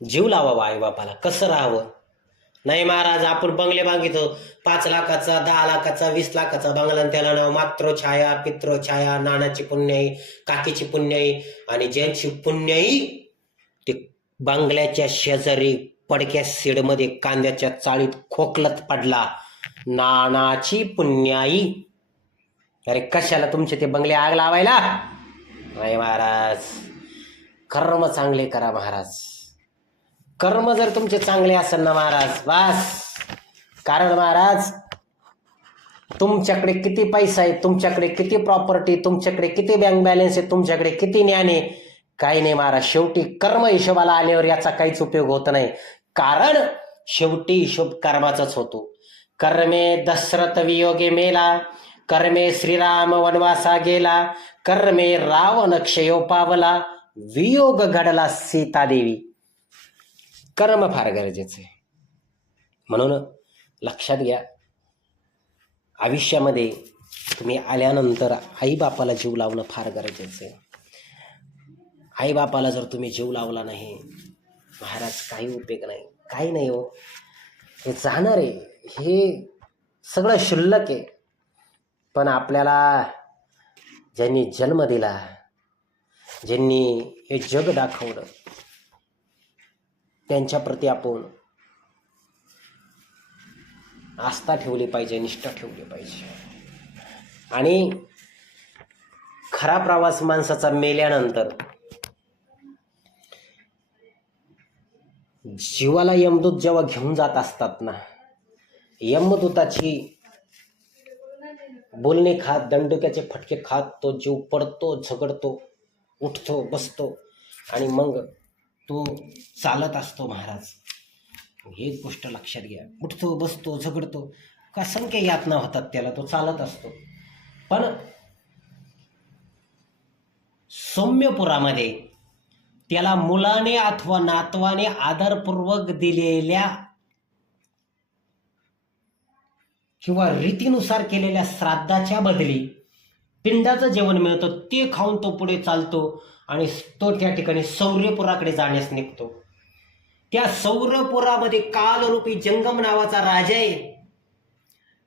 जीव लावावा आईबापाला. कसं राहावं? नाही महाराज, आपण बंगले बांधितो 5 लाखाचा, 10 लाखाचा, 20 लाखाचा बंगला, आणि त्याला नाव मात्र छाया, पित्र छाया, नानाची पुण्याई, काकीची पुण्याई, आणि ज्यांची पुण्याई ते बंगल्याच्या शेजारी पडक्या शेडमध्ये कांद्याच्या चाळीत खोकलत पडला. नानाची पुण्याई. अरे कशाला तुमचे ते बंगले आग लावायला? नाही महाराज, कर्म चांगले करा महाराज. कर्म जर तुमचे चांगले असेल ना महाराज, बस. कारण महाराज, तुमच्याकडे किती पैसा आहे, तुमच्याकडे किती प्रॉपर्टी, तुमच्याकडे किती बँक बॅलन्स आहे, तुमच्याकडे किती ज्ञान आहे, काही नाही महाराज. शेवटी कर्म हिशोबाला आल्यावर याचा काहीच उपयोग होत नाही. कारण शेवटी हिशोब कर्माचाच होतो. कर्मे दशरथ वियोगे मेला, कर्मे श्रीराम वनवासा गेला, कर्मे रावण क्षयो पावला, वियोग घडला सीतादेवी. कर्म फार गरजेचं आहे. म्हणून लक्षात घ्या, आयुष्यामध्ये तुम्ही आल्यानंतर आईबापाला जीव लावणं फार गरजेचं आहे. आईबापाला जर तुम्ही जीव लावला नाही महाराज, काही उपयोग नाही, काही नाही हो. हे जाणार आहे, हे सगळं शिल्लक आहे. पण आपल्याला ज्यांनी जन्म दिला, ज्यांनी हे जग दाखवलं, त्यांच्याप्रती आपण आस्था ठेवली पाहिजे, निष्ठा ठेवली पाहिजे. आणि खरा प्रवास माणसाचा मेल्यानंतर जीवाला यमदूत जेव्हा घेऊन जात असतात ना, यमदूताची बोलणे खात, दंडुक्याचे फटके खात तो जीव पडतो, झगडतो, उठतो, बसतो, आणि मग तो चालत असतो महाराज. एक गोष्ट लक्षात घ्या, उठतो, बसतो, झगडतो, असंख्य यातना होतात त्याला, तो चालत असतो. पण सौम्यपुरामध्ये त्याला मुलाने अथवा नातवाने आदरपूर्वक दिलेल्या किंवा रीतीनुसार केलेल्या श्राद्धाच्या बदली पिंडाचं जेवण मिळतं. ते खाऊन तो पुढे चालतो आणि तो त्या ठिकाणी सौर्यपुराकडे जाण्यास निघतो. त्या सौरपुरामध्ये कालरूपी जंगम नावाचा राजा आहे,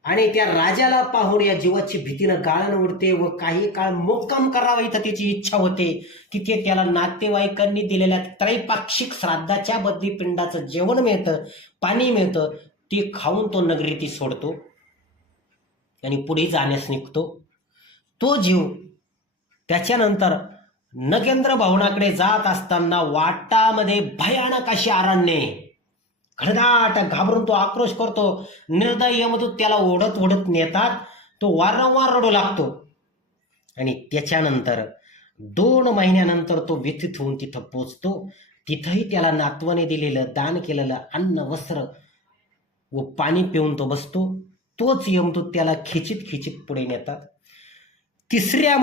आणि त्या राजाला पाहून या जीवाची भीतीनं गाळण उडते व काही काळ मुक्काम करावा इथं त्याची इच्छा होते. तिथे त्याला नातेवाईकांनी दिलेल्या त्रैपाक्षिक श्राद्धाच्या बदली पिंडाचं जेवण मिळतं, पाणी मिळतं. ते खाऊन तो नगरी सोडतो आणि पुढे जाण्यास निघतो. तो जीव त्याच्यानंतर नगेंद्र भवनाकडे जात असताना वाटामध्ये भयानक अशी अरण्ये, घडदाट, घाबरून तो आक्रोश करतो. निर्दय यमदूत त्याला ओढत ओढत नेतात. तो वारंवार रडू लागतो, आणि त्याच्यानंतर 2 महिन्यानंतर तो व्यथित होऊन तिथं पोचतो. तिथंही त्याला नातवाने दिलेलं, दान केलेलं अन्न, वस्त्र व पाणी पिऊन तो बसतो. तोच यमदूत त्याला खिचित खिचित पुढे नेतात. 3ऱ्या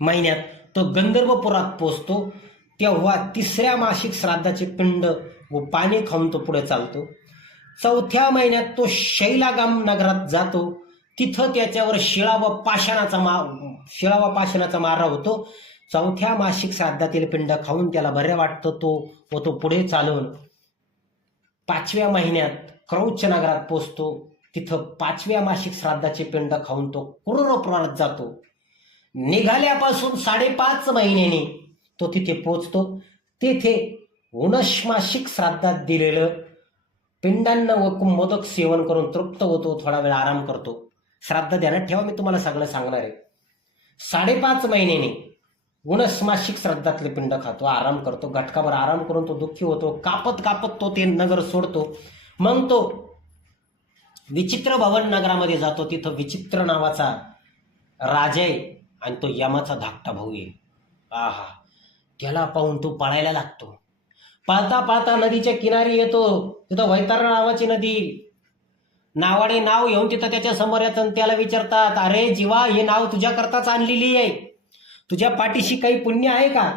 महिन्यात तो गंधर्वपुरात पोचतो. तेव्हा 3ऱ्या मासिक श्राद्धाचे पिंड व पाणी खाऊन तो पुढे चालतो. 4थ्या महिन्यात तो शैलागाम नगरात जातो. तिथं त्याच्यावर शिळा व पाषाणाचा मारा होतो. 4थ्या मासिक श्राद्धातील पिंड खाऊन त्याला बरे वाटतं. तो पुढे चालून 5व्या महिन्यात क्रौच नगरात पोचतो. तिथं 5व्या मासिक श्राद्धाचे पिंड खाऊन तो क्रूरपुरात जातो. निघाल्यापासून 5.5 महिन्यांनी तो तिथे पोचतो. तेथे 19 मासिक श्राद्धात दिलेलं पिंडांना व मोदक सेवन करून तृप्त होतो. थोडा वेळ आराम करतो. श्राद्ध ध्यानात ठेवा, मी तुम्हाला सगळं सांगणार आहे. 5.5 महिन्यांनी 19 मासिक श्राद्धातले पिंड खातो, आराम करतो. घटकाभर आराम करून तो दुःखी होतो. कापत कापत तो ते नगर सोडतो. मग तो विचित्र भवन नगरामध्ये जातो. तिथं विचित्र नावाचा राजा आहे, आणि तो यमाचा धाकटा भाऊ आहे. आहा, त्याला पाहून तो पळायला लागतो. पाळता पाळता नदीच्या किनारी येतो. तिथं वैतरणा नावाची नदी, नावाने नाव घेऊन तिथं त्याच्या समोर येतात. त्याला विचारतात, अरे जीवा, हे नाव तुझ्याकरताच आणलेली आहे, तुझ्या पाठीशी काही पुण्य आहे का?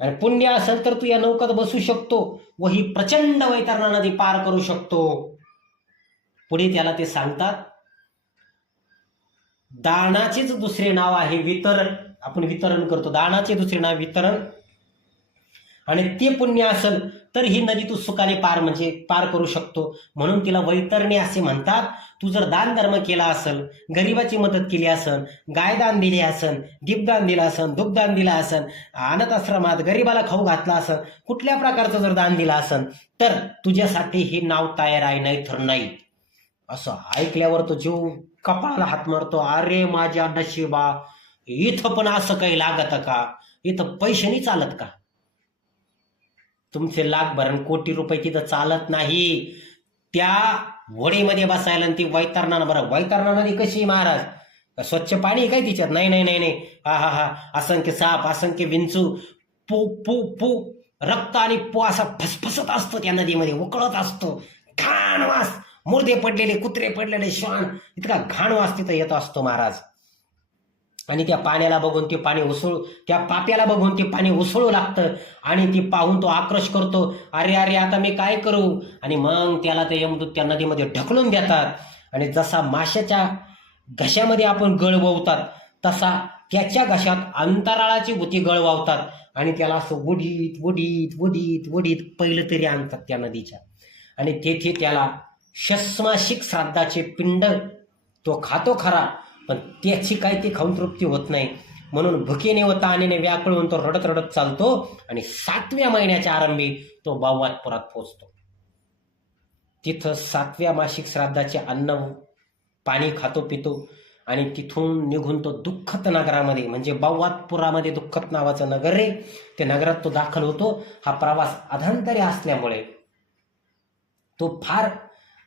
आणि पुण्य असेल तर तू या नौकात बसू शकतो व ही प्रचंड वैतरणा नदी पार करू शकतो. पुढे त्याला ते सांगतात, दानाचेच दुसरे नाव आहे वितरण. आपण वितरण करतो, दानाचे दुसरे नाव वितरण. आणि ते पुण्य असेल तर ही नदी तू सुखाने पार करू शकतो, म्हणून तिला वैतरणी असे म्हणतात. तू जर दान धर्म केला असेल, गरिबाची मदत केली असेल, गायदान दिले असेल, दीपदान दिलं असेल, दुग्धदान दिलं असेल, अनाथ आश्रमात गरीबाला खाऊ घातला असेल, कुठल्या प्रकारचं जर दान दिलं असेल तर तुझ्यासाठी हे नाव तयार आहे, नाही तर नाही. असं ऐकल्यावर तो जीव कपाळाला हात मारतो. अरे माझ्या नशिबा, इथं पण असं काही लागत का? इथं पैशाने चालत का? तुमचे लाख भरण कोटी रुपये तिथं चालत नाही. त्या वडीमध्ये बसायला ती वैतरणा, बरं वैतरणा नदी कशी महाराज? स्वच्छ पाणी काय तिच्यात? नाही नाही नाही नाही. हा हा हा, असंख्य साप, असंख्य विंचू, पू पू पू रक्त आणि पू असा फसफसत असतो त्या नदीमध्ये, उकळत असतो. घाण वास, मुर्दे पडलेले, कुत्रे पडलेले, श्वान, इतका घाण वास तिथं येत असतो महाराज. आणि त्या पाण्याला बघून ते पाणी त्या पाप्याला बघून ते पाणी उसळू लागतं. आणि ती पाहून तो आक्रोश करतो, अरे अरे आता मी काय करू? आणि मग त्याला ते यमदूत त्या नदीमध्ये ढकलून देतात. आणि जसा माशाच्या घशामध्ये आपण गळ वावतात, तसा त्याच्या घशात अंतराळाची भूती गळ वावतात. आणि त्याला असं वडीत वडीत वडीत वडीत पहिलं तरी आणतात त्या नदीच्या. आणि तेथे त्याला षष्मासिक श्राद्धाचे पिंड तो खातो खरा, पण त्याची काही ती खाऊन तृप्ती होत नाही. म्हणून भुकेने व तानेने व्याकुळून तो रडत रडत चालतो. आणि 7व्या महिन्याच्या आरंभी तो बौवातपुरात पोहोचतो. तिथं 7व्या मासिक श्राद्धाचे अन्न पाणी खातो पितो. आणि तिथून निघून तो दुःखत नगरामध्ये, म्हणजे बौवातपुरामध्ये दुःखत नावाचं नगर रे, ते नगरात तो दाखल होतो. हा प्रवास अधांतरी असल्यामुळे तो फार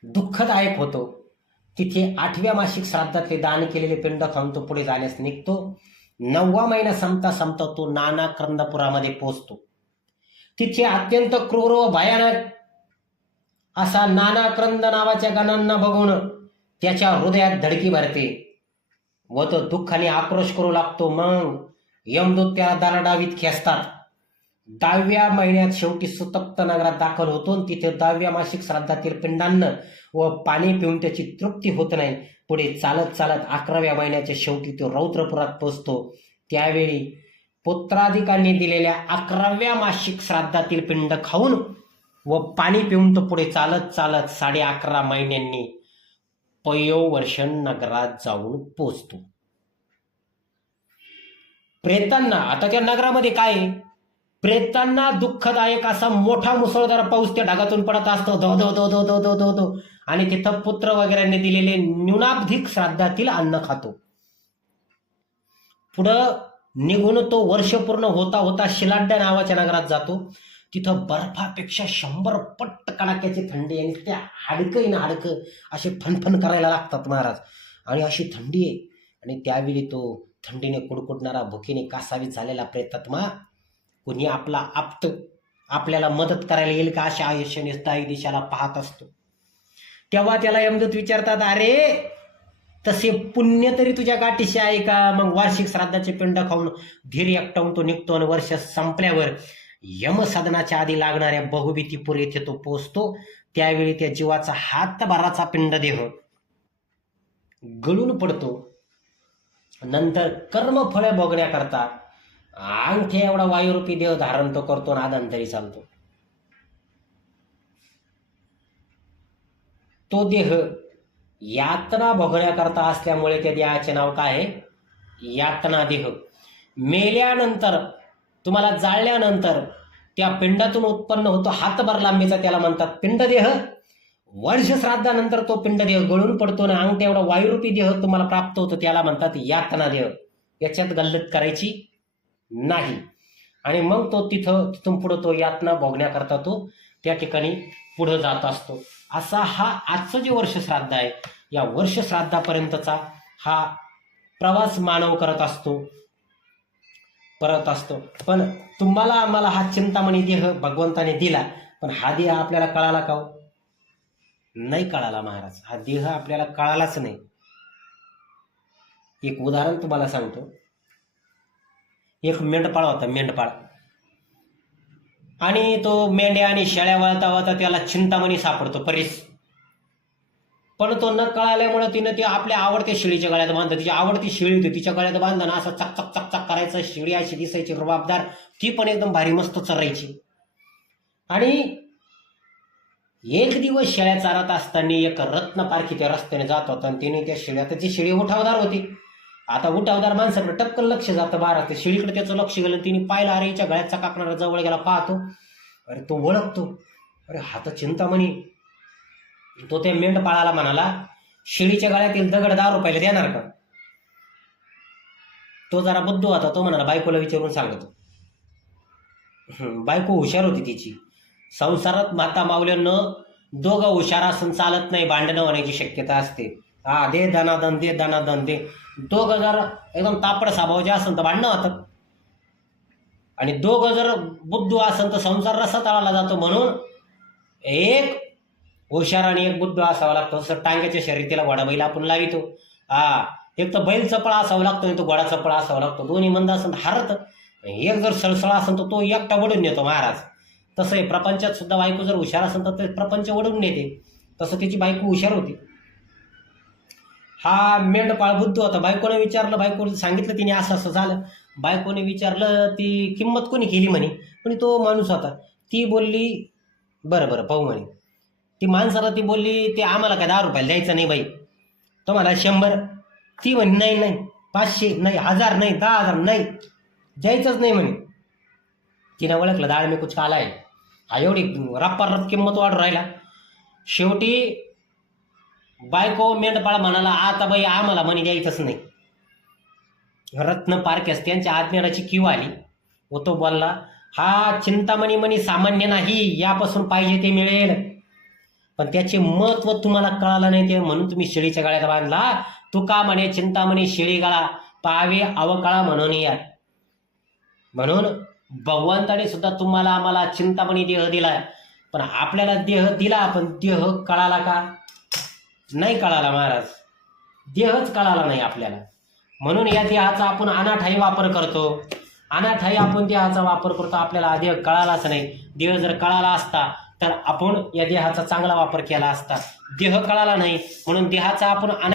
दुःखदायक होतो. तिथे 8व्या मासिक श्राद्धातले दान केलेले पिंड खाऊन तो पुढे जाण्यास निघतो. 9वा महिना संपता संपता तो नानाक्रंदपुरामध्ये पोहोचतो. तिथे अत्यंत क्रूर व भयानक असा नानाक्रंद नावाच्या गणांना बघून त्याच्या हृदयात धडकी भरते व तो दुःखाने आक्रोश करू लागतो. मग यमदूत त्याला दरडावीत खेचतात. 10व्या महिन्यात शेवटी सुतप्त नगरात दाखल होतो. तिथे 10व्या मासिक श्राद्धातील पिंडांना व पाणी पिऊन त्याची तृप्ती होत नाही. पुढे चालत चालत 11व्या महिन्याच्या शेवटी तो रौद्रपुरात पोचतो. त्यावेळी पुत्राधिकांनी दिलेल्या 11व्या मासिक श्राद्धातील पिंड खाऊन व पाणी पिऊन तो पुढे चालत चालत 11.5 महिन्यांनी पयोवर्षण नगरात जाऊन पोचतो. प्रेतांना, आता त्या नगरामध्ये काय आहे? प्रेतांना दुःखदायक असा मोठा मुसळधार पाऊस त्या ढगातून पडत असतो, धो धो धो धो धो धो धो धो. आणि तिथं पुत्र वगैरेने दिलेले न्यूनाधिक श्राद्धातील अन्न खातो. पुढं निघून तो वर्ष पूर्ण होता होता शिलाड्या नावाच्या नगरात जातो. तिथं बर्फापेक्षा 100 पट कडाक्याची थंडी, आणि त्या हाडकं असे फनफन करायला लागतात महाराज. आणि अशी थंडी आहे. आणि त्यावेळी तो थंडीने कुडकुडणारा, भुकेने कासावीत झालेला प्रेतात्मा कुणी आपला आप्त आपल्याला मदत करायला येईल का अशा आयुष्याने स्थायी दिशाला पाहत असतो. तेव्हा त्याला यमदूत विचारतात, अरे तसे पुण्य तरी तुझ्या गाठीशी आहे का? मग वार्षिक श्राद्धाचे पिंड खाऊन धीर एकटावून तो निघतो. आणि वर्ष संपल्यावर यमसदनाच्या आधी लागणाऱ्या बहुभीतीपूर येथे तो पोचतो. त्यावेळी त्या जीवाचा हातभराचा पिंडदेह गळून पडतो. नंतर कर्मफळ भोगण्याकरता अंगठ्या एवढा वायुरूपी देह धारण तो करतो आणि आदांतरी चालतो. तो देह यातना भोगण्याकरता असल्यामुळे त्या देहाचे नाव काय आहे? यातना देह. मेल्यानंतर, तुम्हाला जाळल्यानंतर त्या पिंडातून उत्पन्न होतो हातभर लांबीचा, त्याला म्हणतात पिंडदेह. वर्ष श्राद्धानंतर तो पिंडदेह गळून पडतो आणि अंगठ्या एवढा वायुरूपी देह तुम्हाला प्राप्त होतो, त्याला म्हणतात यातना देह. याच्यात गल्लत करायची नाही. आणि मग तो तिथून पुढे तो यातना भोगण्याकरता तो त्या ठिकाणी पुढे जात असतो. असा हा आजचं जे वर्ष श्राद्ध आहे, या वर्ष श्राद्धापर्यंतचा हा प्रवास मानव करत असतो. पण तुम्हाला आम्हाला हा चिंतामणी देह भगवंताने दिला, पण हा देह आपल्याला कळाला का? नाही कळाला महाराज. हा देह आपल्याला कळालाच नाही. एक उदाहरण तुम्हाला सांगतो. एक मेंढपाळ होता, मेंढपाळ. आणि तो मेंढ्या आणि शेळ्या वळता वळता त्याला चिंतामणी सापडतो, पण तो न कळाल्यामुळे तिनं ती आपल्या आवडत्या शेळीच्या गळ्यात बांधलं. तिची आवडती शेळी होती, तिच्या गळ्यात बांधलं ना असं चक चक चक चक करायचं. शेळी अशी दिसायची रुबाबदार, ती पण एकदम भारी मस्त चरायची. आणि एक दिवस शेळ्या चारत असताना एक रत्न पारखी त्या रस्त्याने जात होता आणि तिने त्या शेळ्या, त्याची शेळी उठावदार होती. आता उठावदार माणसाकडे टपकन लक्ष जातं बारा, ते शेळीकडे त्याचं लक्ष गेलं. तिने पाहिलं, अरे हिच्या गळ्यात चकाकणारा जवळ गेला, पाहतो, अरे तो ओळखतो, अरे हा तर चिंतामणी. तो त्या मेंढपाळाला म्हणाला, शेळीच्या गळ्यातील दगड 10 रुपयाला देणार का? तो जरा बुद्धू होता, तो म्हणाला बायकोला विचारून सांगतो. बायको हुशार होती तिची. संसारात माता मावल्यांनं दोघं हुशार असून चालत नाही, भांडणं होण्याची शक्यता असते. हा, दे दनादन, दे दनादन, दे. दोघं जर एकदम तापड स्वभावाचे असेल तर भांडणं होतात, आणि दोघं जर बुद्धू असेल तर संसार रसा तळाला जातो. म्हणून एक हुशार आणि एक बुद्धू असावा लागतो. जसं टांग्याच्या शर्यतीला घोडा बैल आपण लावितो, हा, एक तर बैल चपळा असावा लागतो आणि तो घोडा चपळा असावा लागतो. दोन्ही मंद असेल तर हारत. एक जर सळसळा असेल तर तो एकटा वडून नेतो महाराज. तसं आहे प्रपंचात सुद्धा. बायको जर हुशार असेल तर ते प्रपंच वडून नेते. तसं त्याची बायको हुशार होती. हा मेंढपाळ बुद्धू होता. बायकोने विचारलं, बायकोने सांगितलं तिने असं असं झालं. बायकोने विचारलं, ती किंमत कोणी केली म्हणे. पण तो माणूस होता. ती बोलली, बरं बरं पाहू म्हणे. ती माणसाला ती बोलली, ते आम्हाला काय 10 रुपयाला द्यायचं नाही बाई, तुम्हाला 100. ती म्हणे नाही नाही, 500 नाही, 1000 नाही, 10,000 नाही, द्यायचंच नाही म्हणे. तिने ओळखलं, दाळ मी कुछ काला आहे, हा एवढी रप्पा किंमत वाढ राहिला. शेवटी बायको मेंढपाळ म्हणाला, आता बाई आम्हाला म्हणे द्यायचंच नाही. रत्न पारख्यास त्यांच्या आज्ञानाची कीव आली व तो बोलला, हा चिंतामणी म्हणे सामान्य नाही, यापासून पाहिजे ते मिळेल. पण त्याचे महत्व तुम्हाला कळालं नाही, ते म्हणून तुम्ही शेळीच्या गळ्यात बांधला. तू का म्हणे चिंतामणी शेळी गळा पाहावे अवकाळा म्हणून या. म्हणून भगवंताने सुद्धा तुम्हाला आम्हाला चिंतामणी देह दिला, पण आपल्याला देह दिला, पण देह कळाला का? नाही कळाला महाराज, देहच कळाला नाही आपल्याला. म्हणून या देहाचा आपण अनाठाई वापर करतो. अनाठाई आपण देहाचा वापर करतो, आपल्याला देह कळालाच नाही. देह जर कळाला असता तर आपण या देहाचा चांगला वापर केला असता. देह कळाला नाही म्हणून देहाचा आपण